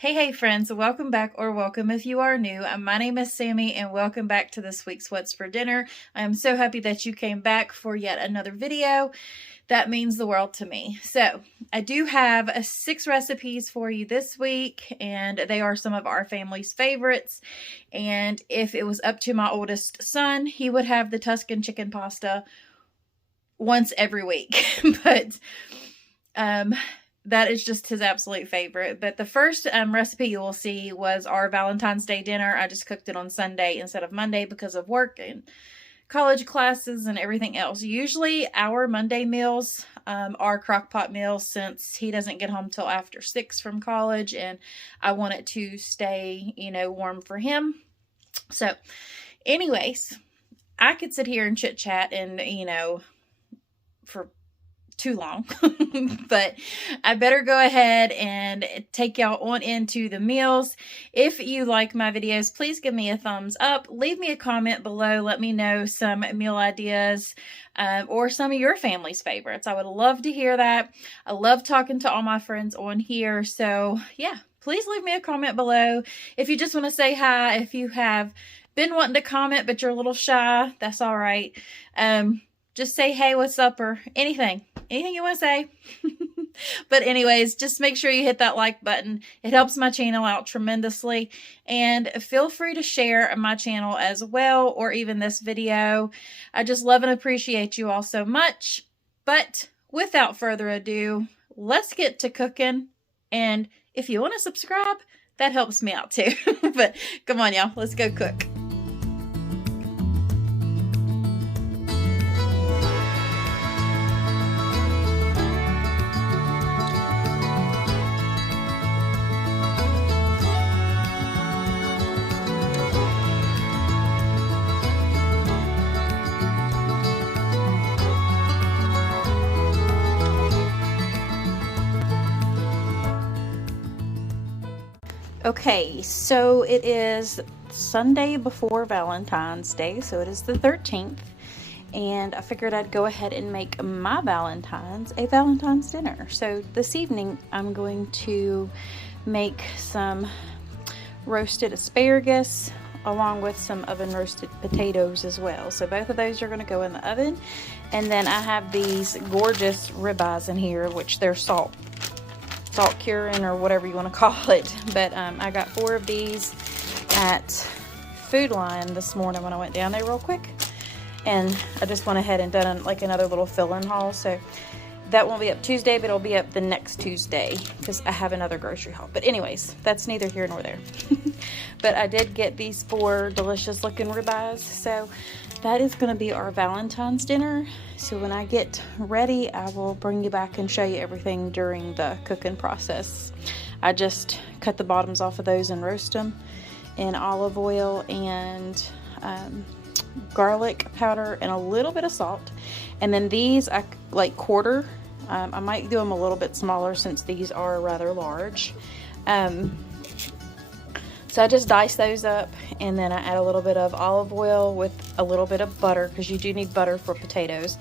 Hey friends, welcome back, or welcome if you are new. My name is Sammy and welcome back to this week's What's for Dinner. I am so happy that you came back for yet another video. That means the world to me. So I do have 6 recipes for you this week, and they are some of our family's favorites. And if it was up to my oldest son, he would have the Tuscan chicken pasta once every week. But that is just his absolute favorite. But the first recipe you will see was our Valentine's Day dinner. I just cooked it on Sunday instead of Monday because of work and college classes and everything else. Usually our Monday meals are Crockpot meals, since he doesn't get home till after 6 from college, and I want it to stay, warm for him. So anyways, I could sit here and chit chat and, for too long, but I better go ahead and take y'all on into the meals. If you like my videos, please give me a thumbs up, leave me a comment below, let me know some meal ideas or some of your family's favorites. I would love to hear that. I love talking to all my friends on here, so yeah, please leave me a comment below. If you just want to say hi, if you have been wanting to comment but you're a little shy, that's all right. Just say, hey, what's up, or anything you want to say. But anyways, just make sure you hit that like button. It helps my channel out tremendously. And feel free to share my channel as well, or even this video. I just love and appreciate you all so much. But without further ado, let's get to cooking. And if you want to subscribe, that helps me out too. But come on, y'all, let's go cook. Okay, so it is Sunday before Valentine's Day, so it is the 13th, and I figured I'd go ahead and make my Valentine's a Valentine's dinner. So this evening I'm going to make some roasted asparagus along with some oven roasted potatoes as well. So both of those are going to go in the oven, and then I have these gorgeous ribeyes in here, which they're salt curing or whatever you want to call it. But I got 4 of these at Food Lion this morning when I went down there real quick, and I just went ahead and done like another little fill-in haul. So that won't be up Tuesday, but it'll be up the next Tuesday because I have another grocery haul. But anyways, that's neither here nor there. But I did get these 4 delicious looking ribeyes, so that is going to be our Valentine's dinner. So when I get ready, I will bring you back and show you everything during the cooking process. I just cut the bottoms off of those and roast them in olive oil and garlic powder and a little bit of salt. And then these I like quarter. I might do them a little bit smaller since these are rather large. So I just dice those up, and then I add a little bit of olive oil with a little bit of butter, because you do need butter for potatoes,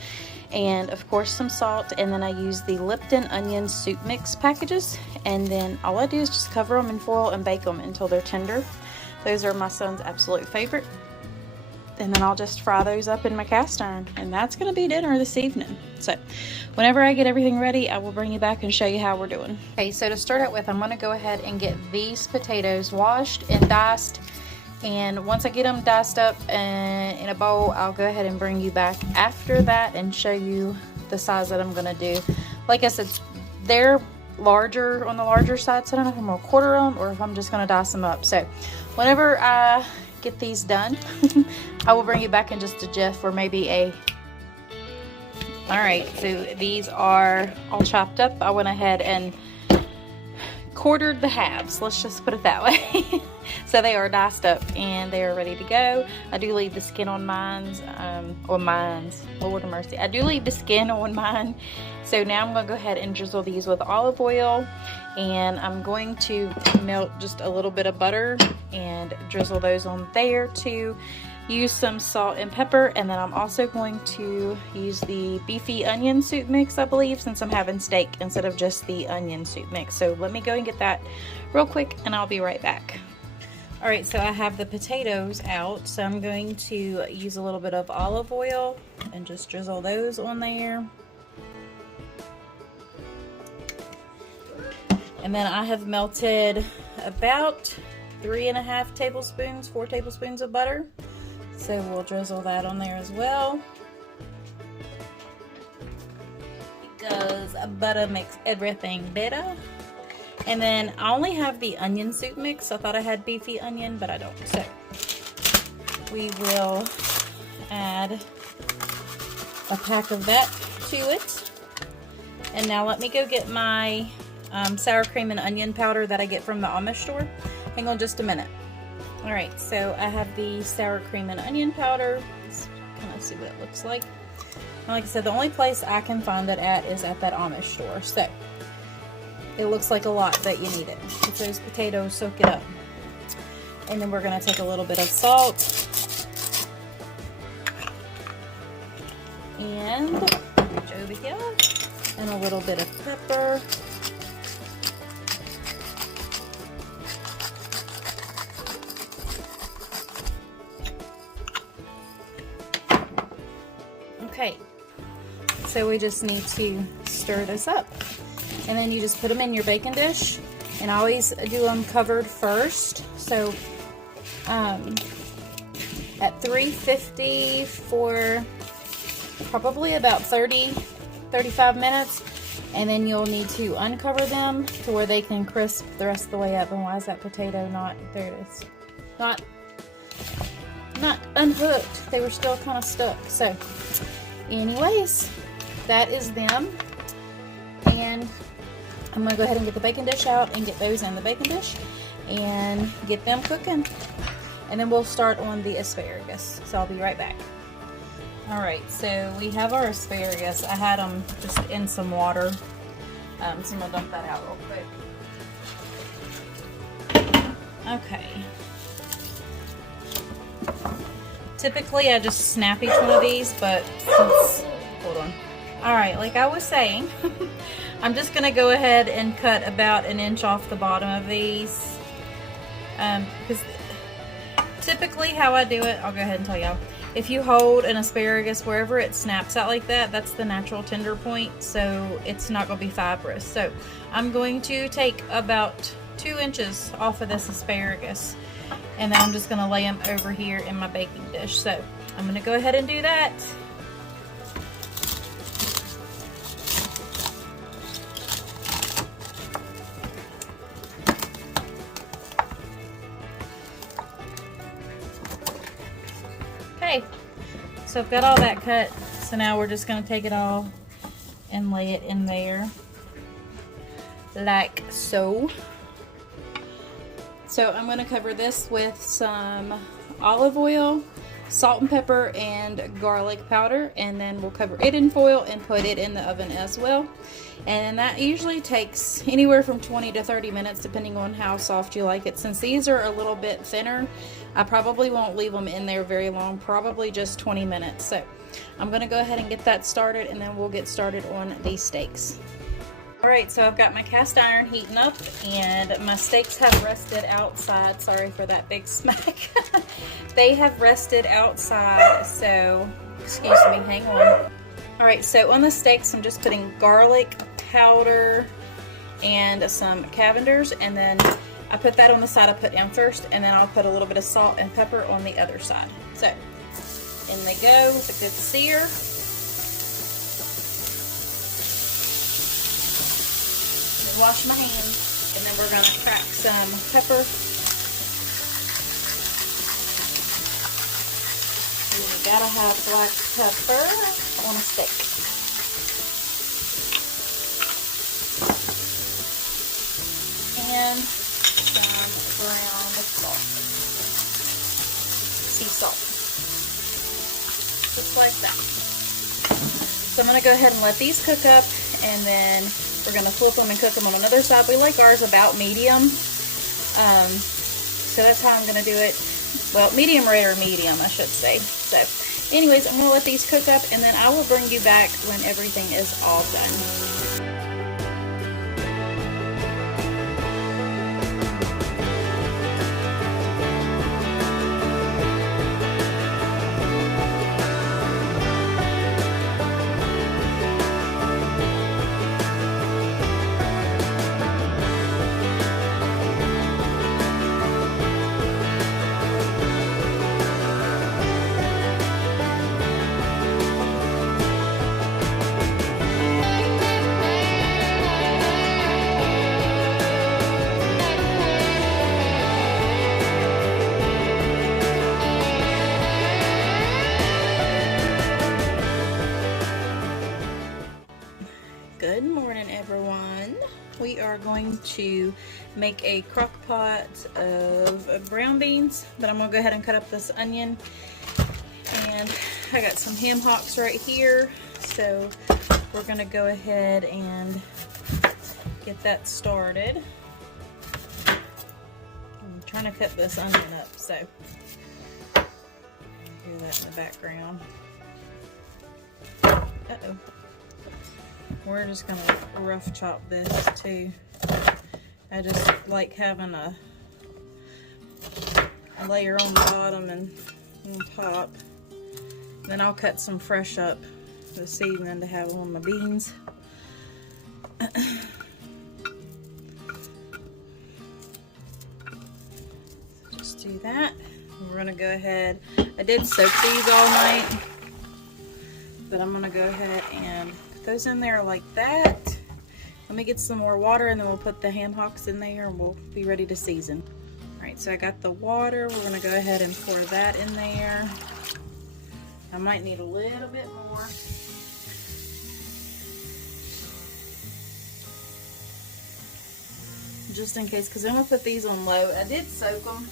and of course some salt. And then I use the Lipton onion soup mix packages, and then all I do is just cover them in foil and bake them until they're tender. Those are my son's absolute favorite. And then I'll just fry those up in my cast iron, and that's going to be dinner this evening. So whenever I get everything ready, I will bring you back and show you how we're doing. Okay, so to start out with, I'm going to go ahead and get these potatoes washed and diced. And once I get them diced up in a bowl, I'll go ahead and bring you back after that and show you the size that I'm going to do. Like I said, they're larger, on the larger side, so I don't know if I'm going to quarter them or if I'm just going to dice them up. So whenever I get these done, I will bring you back in just a jiff, or maybe a... Alright, so these are all chopped up. I went ahead and quartered the halves, let's just put it that way. So they are diced up and they are ready to go. I do leave the skin on mine's, Lord of mercy. I do leave the skin on mine. So now I'm going to go ahead and drizzle these with olive oil, and I'm going to melt just a little bit of butter and drizzle those on there too. use some salt and pepper, and then I'm also going to use the beefy onion soup mix, I believe, since I'm having steak instead of just the onion soup mix. So let me go and get that real quick and I'll be right back. Alright, so I have the potatoes out, so I'm going to use a little bit of olive oil and just drizzle those on there. And then I have melted about 3.5 tablespoons, 4 tablespoons of butter. So we'll drizzle that on there as well, because butter makes everything better. And then I only have the onion soup mix. I thought I had beefy onion, but I don't. So we will add a pack of that to it. And now let me go get my sour cream and onion powder that I get from the Amish store. Hang on just a minute. Alright, so I have the sour cream and onion powder. Let's kind of see what it looks like. And like I said, the only place I can find it at is at that Amish store. So it looks like a lot, but you need it. Get those potatoes, soak it up. And then we're going to take a little bit of salt. And over here. And a little bit of pepper. Okay, so we just need to stir this up, and then you just put them in your baking dish, and I always do them covered first. So at 350 for probably about 30-35 minutes, and then you'll need to uncover them to where they can crisp the rest of the way up. And why is that potato not, there it is, not unhooked? They were still kind of stuck. So anyways, that is them, and I'm going to go ahead and get the baking dish out and get those in the baking dish and get them cooking, and then we'll start on the asparagus. So I'll be right back. Alright, so we have our asparagus. I had them just in some water, so I'm going to dump that out real quick. Okay. Typically I just snap each one of these, but since, hold on. Alright, like I was saying, I'm just going to go ahead and cut about 1 inch off the bottom of these. Because typically how I do it, I'll go ahead and tell y'all. If you hold an asparagus wherever it snaps out like that, that's the natural tender point, so it's not going to be fibrous. So I'm going to take about 2 inches off of this asparagus, and then I'm just going to lay them over here in my baking dish. So I'm going to go ahead and do that. Okay, so I've got all that cut. So now we're just going to take it all and lay it in there like so. So I'm going to cover this with some olive oil, salt and pepper, and garlic powder, and then we'll cover it in foil and put it in the oven as well. And that usually takes anywhere from 20 to 30 minutes depending on how soft you like it. Since these are a little bit thinner, I probably won't leave them in there very long, probably just 20 minutes. So I'm going to go ahead and get that started, and then we'll get started on these steaks. Alright, so I've got my cast iron heating up, and my steaks have rested outside. Sorry for that big smack. They have rested outside, so excuse me, hang on. Alright, so on the steaks I'm just putting garlic powder and some Cavenders, and then I put that on the side I put down first, and then I'll put a little bit of salt and pepper on the other side. So in they go with a good sear. Wash my hands, and then we're going to crack some pepper. You gotta have black pepper on a steak. And some ground salt. Sea salt. Just like that. So I'm going to go ahead and let these cook up, and then we're going to flip them and cook them on another side. We like ours about medium. So that's how I'm going to do it. Well, medium rare or medium, I should say. So anyways, I'm gonna let these cook up, and then I will bring you back when everything is all done. Good morning, everyone. We are going to make a crock pot of brown beans, but I'm gonna go ahead and cut up this onion, and I got some ham hocks right here, so we're gonna go ahead and get that started. I'm trying to cut this onion up, so do that in the background. Uh-oh. We're just gonna rough chop this too. I just like having a layer on the bottom and on top. Then I'll cut some fresh up this evening to have on my beans. Just do that. We're gonna go ahead. I did soak these all night, but I'm gonna go ahead and those in there like that. Let me get some more water, and then we'll put the ham hocks in there and we'll be ready to season. All right, so I got the water. We're gonna go ahead and pour that in there. I might need a little bit more. Just in case, because I'm gonna put these on low. I did soak them,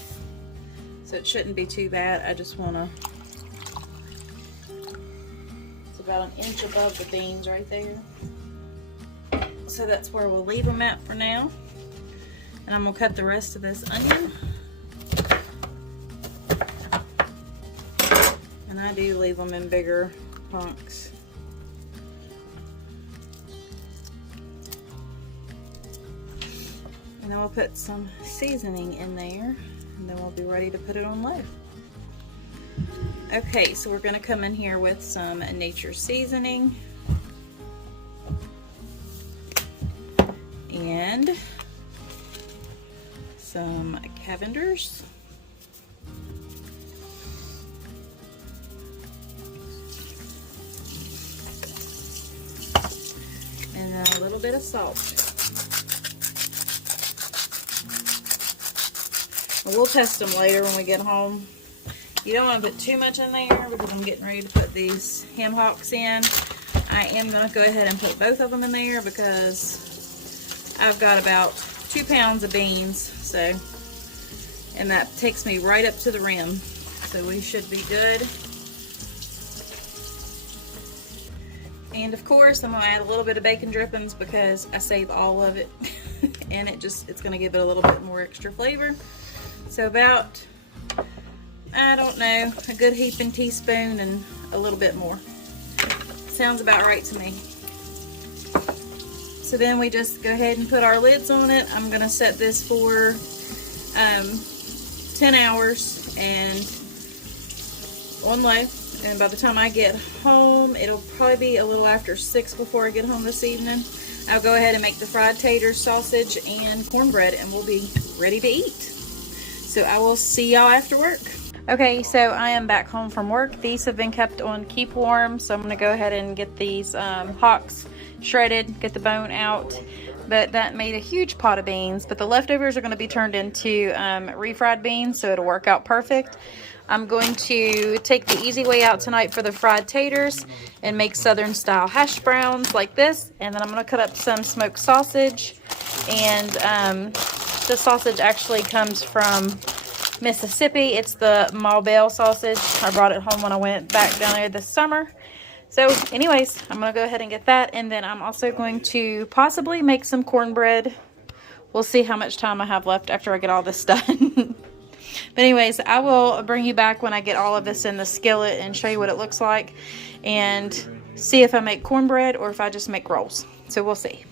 so it shouldn't be too bad. I just wanna, about an inch above the beans right there. So that's where we'll leave them at for now. And I'm gonna cut the rest of this onion. And I do leave them in bigger hunks. And then we'll put some seasoning in there, and then we'll be ready to put it on low. Okay, so we're gonna come in here with some nature seasoning and some Cavenders, and then a little bit of salt. We'll test them later when we get home. You don't want to put too much in there because I'm getting ready to put these ham hocks in. I am going to go ahead and put both of them in there because I've got about 2 pounds of beans, so, and that takes me right up to the rim, so we should be good. And of course I'm going to add a little bit of bacon drippings because I save all of it and it's going to give it a little bit more extra flavor. So about, I don't know, a good heaping teaspoon and a little bit more. Sounds about right to me. So then we just go ahead and put our lids on it. I'm gonna set this for 10 hours and on low. And by the time I get home, it'll probably be a little after 6 before I get home this evening. I'll go ahead and make the fried taters, sausage, and cornbread, and we'll be ready to eat. So I will see y'all after work. Okay, so I am back home from work. These have been kept on keep warm, so I'm gonna go ahead and get these hocks shredded, get the bone out. But that made a huge pot of beans, but the leftovers are gonna be turned into refried beans, so it'll work out perfect. I'm going to take the easy way out tonight for the fried taters and make southern style hash browns like this, and then I'm gonna cut up some smoked sausage. And the sausage actually comes from Mississippi. It's the Maubelle sausage. I brought it home when I went back down there this summer. So anyways, I'm gonna go ahead and get that, and then I'm also going to possibly make some cornbread. We'll see how much time I have left after I get all this done. But anyways, I will bring you back when I get all of this in the skillet and show you what it looks like, and see if I make cornbread or if I just make rolls. So we'll see.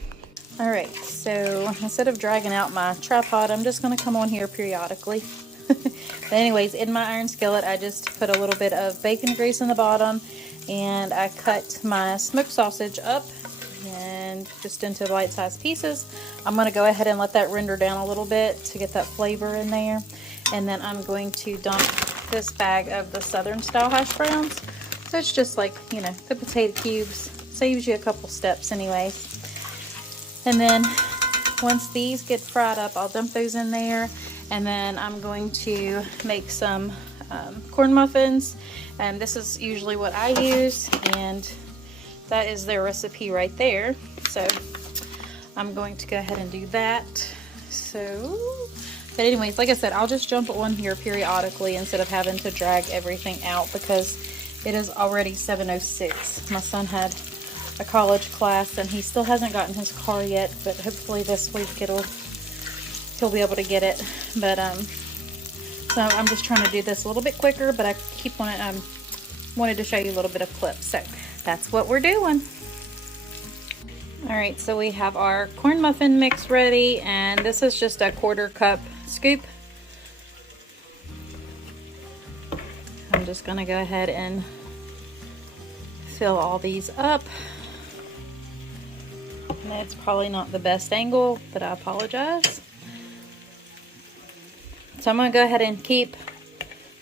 All right, so instead of dragging out my tripod, I'm just going to come on here periodically. But anyways, in my iron skillet, I just put a little bit of bacon grease in the bottom, and I cut my smoked sausage up and just into bite-sized pieces. I'm going to go ahead and let that render down a little bit to get that flavor in there. And then I'm going to dump this bag of the southern style hash browns. So it's just like, you know, the potato cubes. Saves you a couple steps anyways. And then once these get fried up, I'll dump those in there. And then I'm going to make some corn muffins. And this is usually what I use. And that is their recipe right there. So I'm going to go ahead and do that. But anyways, like I said, I'll just jump on here periodically instead of having to drag everything out because it is already 7:06. My son had a college class and he still hasn't gotten his car yet, but hopefully this week he'll be able to get it. But so I'm just trying to do this a little bit quicker, but I keep wanted to show you a little bit of clips. So that's what we're doing. All right, so we have our corn muffin mix ready, and this is just a 1/4 cup scoop. I'm just gonna go ahead and fill all these up. That's probably not the best angle, but I apologize. So I'm gonna go ahead and keep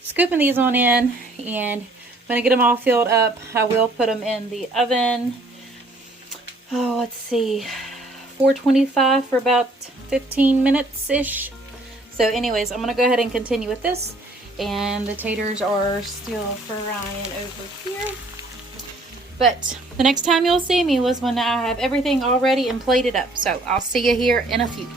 scooping these on in, and when I get them all filled up, I will put them in the oven. Oh, let's see, 425 for about 15 minutes-ish. So anyways, I'm gonna go ahead and continue with this, and the taters are still frying over here. But the next time you'll see me was when I have everything all ready and plated up. So I'll see you here in a few.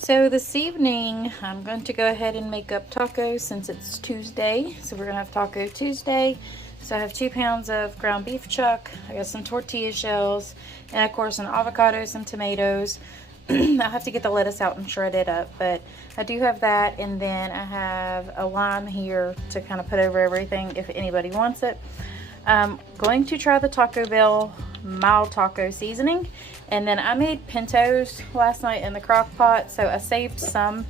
So this evening, I'm going to go ahead and make up tacos since it's Tuesday. So we're gonna have Taco Tuesday. So I have 2 pounds of ground beef chuck. I got some tortilla shells, and of course an avocado, some tomatoes. I'll have to get the lettuce out and shred it up, but I do have that. And then I have a lime here to kind of put over everything if anybody wants it. I'm going to try the Taco Bell mild taco seasoning, and then I made pintos last night in the crock pot, so I saved some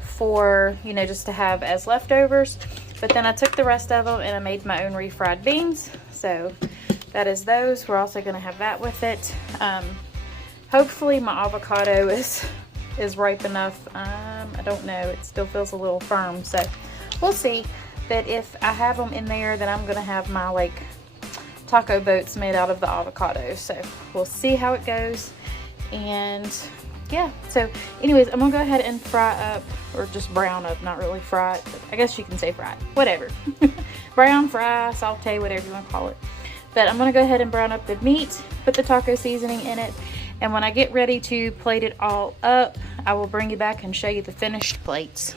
for, you know, just to have as leftovers, but then I took the rest of them and I made my own refried beans. So that is those. We're also going to have that with it. Hopefully my avocado is ripe enough. I don't know, it still feels a little firm, so we'll see. But if I have them in there, then I'm going to have my like taco boats made out of the avocado. So we'll see how it goes. And yeah, so anyways, I'm gonna go ahead and fry up, or just brown up, not really fry it, but I guess you can say fry it, whatever. Brown, fry, saute, whatever you want to call it. But I'm gonna go ahead and brown up the meat, put the taco seasoning in it, and when I get ready to plate it all up, I will bring you back and show you the finished plates.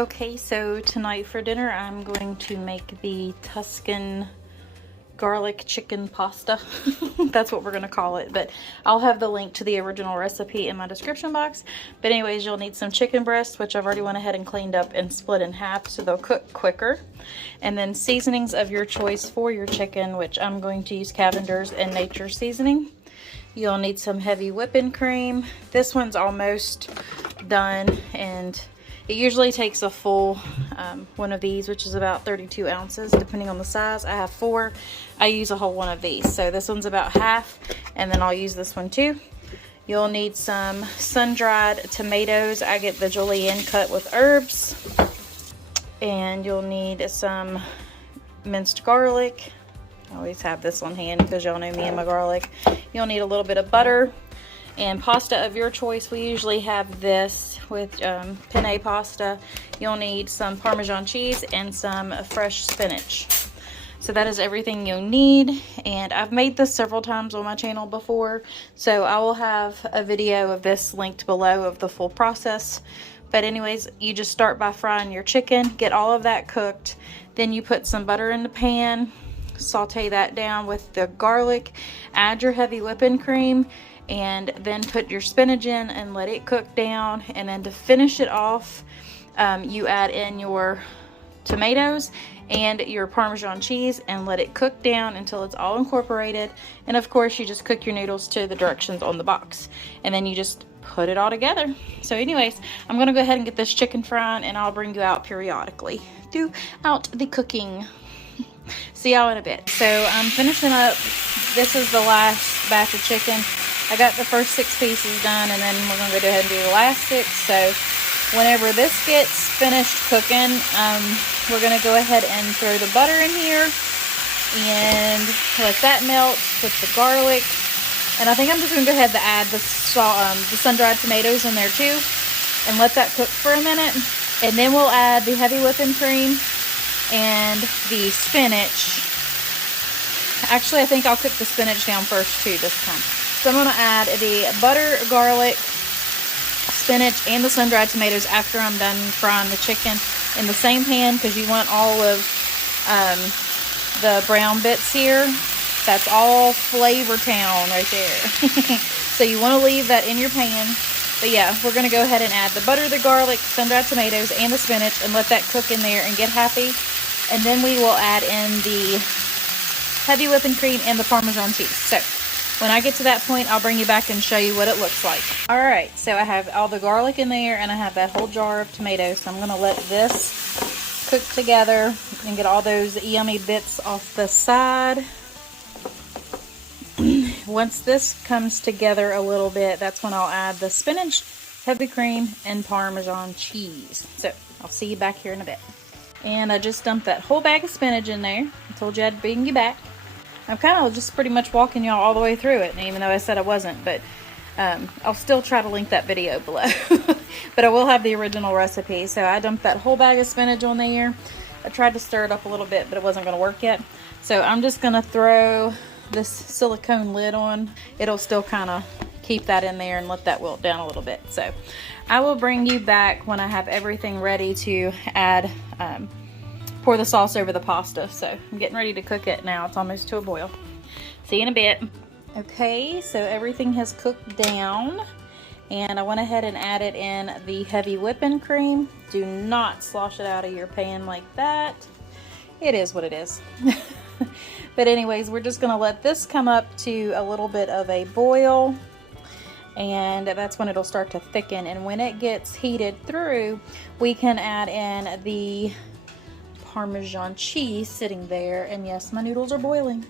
Okay, so tonight for dinner I'm going to make the Tuscan garlic chicken pasta. That's what we're going to call it, but I'll have the link to the original recipe in my description box. But anyways, you'll need some chicken breasts, which I've already went ahead and cleaned up and split in half so they'll cook quicker. And then seasonings of your choice for your chicken, which I'm going to use Cavender's and Nature seasoning. You'll need some heavy whipping cream. This one's almost done, and it usually takes a full one of these, which is about 32 ounces, depending on the size. I have 4. I use a whole one of these. So this one's about half, and then I'll use this one too. You'll need some sun-dried tomatoes. I get the julienne cut with herbs. And you'll need some minced garlic. I always have this on hand because y'all know me and my garlic. You'll need a little bit of butter. And pasta of your choice, we usually have this with penne pasta. You'll need some Parmesan cheese and some fresh spinach. So that is everything you'll need. And I've made this several times on my channel before, so I will have a video of this linked below of the full process. But anyways, you just start by frying your chicken, get all of that cooked. Then you put some butter in the pan, saute that down with the garlic, add your heavy whipping cream, and then put your spinach in and let it cook down. And then to finish it off, you add in your tomatoes and your Parmesan cheese and let it cook down until it's all incorporated. And of course, you just cook your noodles to the directions on the box, and then you just put it all together. So anyways, I'm gonna go ahead and get this chicken frying, and I'll bring you out periodically throughout the cooking. See y'all in a bit. So I'm finishing up. This is the last batch of chicken. I got the first 6 pieces done, and then we're gonna go ahead and do the last 6. So whenever this gets finished cooking, we're gonna go ahead and throw the butter in here and let that melt with the garlic. And I think I'm just gonna go ahead and add the sun-dried tomatoes in there too, and let that cook for a minute. And then we'll add the heavy whipping cream and the spinach. Actually, I think I'll cook the spinach down first too this time. So I'm gonna add the butter, garlic, spinach, and the sun-dried tomatoes after I'm done frying the chicken in the same pan, because you want all of the brown bits here. That's all Flavor Town right there. So you want to leave that in your pan. But yeah, we're going to go ahead and add the butter, the garlic, sun-dried tomatoes, and the spinach, and let that cook in there and get happy. And then we will add in the heavy whipping cream and the Parmesan cheese. So when I get to that point, I'll bring you back and show you what it looks like. All right, so I have all the garlic in there, and I have that whole jar of tomatoes. So I'm going to let this cook together and get all those yummy bits off the side. Once this comes together a little bit, that's when I'll add the spinach, heavy cream, and Parmesan cheese. So I'll see you back here in a bit. And I just dumped that whole bag of spinach in there. I told you I'd bring you back. I'm kind of just pretty much walking y'all all the way through it, even though I said I wasn't. But I'll still try to link that video below. But I will have the original recipe. So I dumped that whole bag of spinach on there. I tried to stir it up a little bit, but it wasn't going to work yet. So I'm just going to throw this silicone lid on. It'll still kind of keep that in there and let that wilt down a little bit. So I will bring you back when I have everything ready to add, pour the sauce over the pasta. So I'm getting ready to cook it now. It's almost to a boil. See you in a bit. Okay, so everything has cooked down, and I went ahead and added in the heavy whipping cream. Do not slosh it out of your pan like that. It is what it is. But anyways, we're just going to let this come up to a little bit of a boil, and that's when it'll start to thicken. And when it gets heated through, we can add in the Parmesan cheese sitting there. And yes, my noodles are boiling.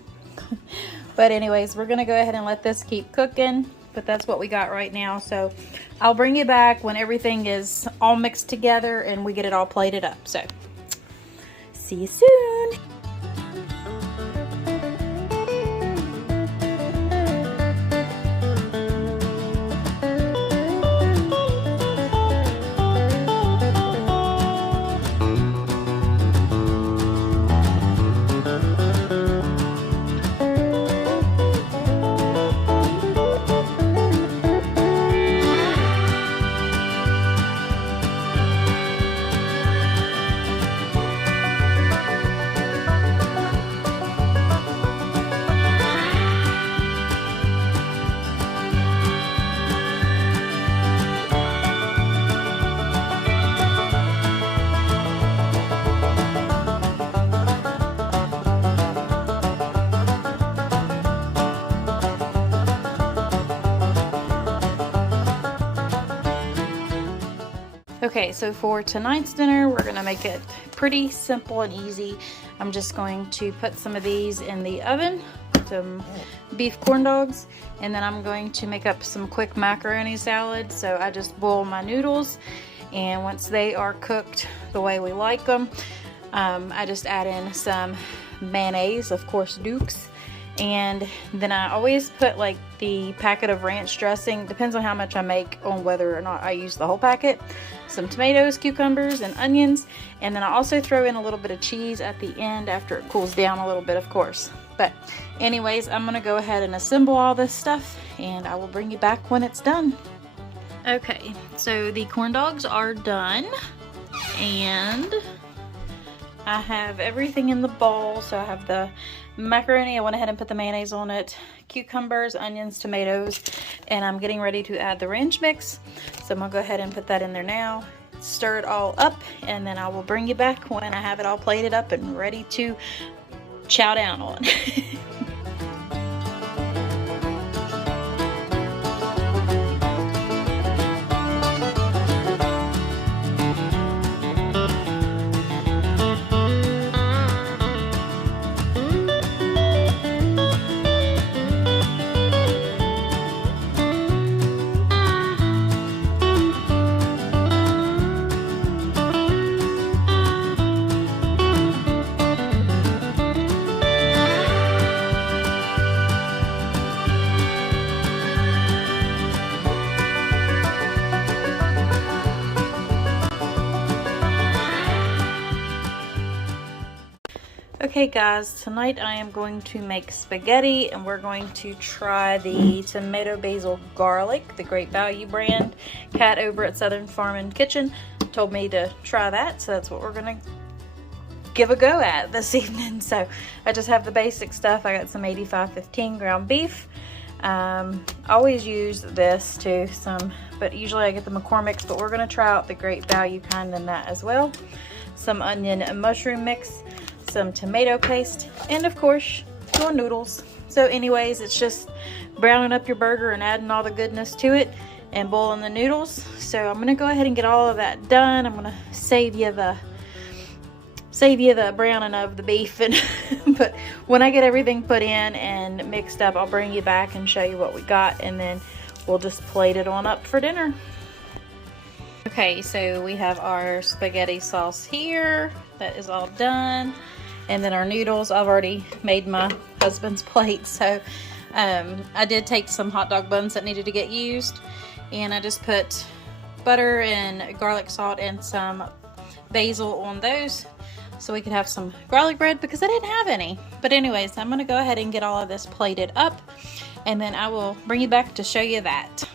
But anyways, we're going to go ahead and let this keep cooking. But that's what we got right now. So I'll bring you back when everything is all mixed together and we get it all plated up. So see you soon. Okay, so for tonight's dinner, we're gonna make it pretty simple and easy. I'm just going to put some of these in the oven, some beef corn dogs, and then I'm going to make up some quick macaroni salad. So I just boil my noodles, and once they are cooked the way we like them, I just add in some mayonnaise, of course Duke's, and then I always put like the packet of ranch dressing, depends on how much I make on whether or not I use the whole packet, some tomatoes, cucumbers, and onions, and then I also throw in a little bit of cheese at the end after it cools down a little bit, of course. But anyways, I'm gonna go ahead and assemble all this stuff, and I will bring you back when it's done. Okay, so the corn dogs are done, and I have everything in the bowl. So I have the macaroni, I went ahead and put the mayonnaise on it, cucumbers, onions, tomatoes, and I'm getting ready to add the ranch mix. So I'm gonna go ahead and put that in there now, stir it all up, and then I will bring you back when I have it all plated up and ready to chow down on. Okay guys, tonight I am going to make spaghetti, and we're going to try the tomato basil garlic, the Great Value brand. Kat over at Southern Farm and Kitchen told me to try that, so that's what we're gonna give a go at this evening. So I just have the basic stuff. I got some 85/15 ground beef. Always use this too, but usually I get the McCormick's, but we're gonna try out the Great Value kind in that as well. Some onion and mushroom mix, some tomato paste, and of course your noodles. So anyways, it's just browning up your burger and adding all the goodness to it and boiling the noodles. So I'm gonna go ahead and get all of that done. I'm gonna save you the browning of the beef, and but when I get everything put in and mixed up, I'll bring you back and show you what we got, and then we'll just plate it on up for dinner. Okay, so we have our spaghetti sauce here. That is all done. And then our noodles, I've already made my husband's plate. So I did take some hot dog buns that needed to get used, and I just put butter and garlic salt and some basil on those so we could have some garlic bread, because I didn't have any. But anyways, I'm gonna go ahead and get all of this plated up, and then I will bring you back to show you that.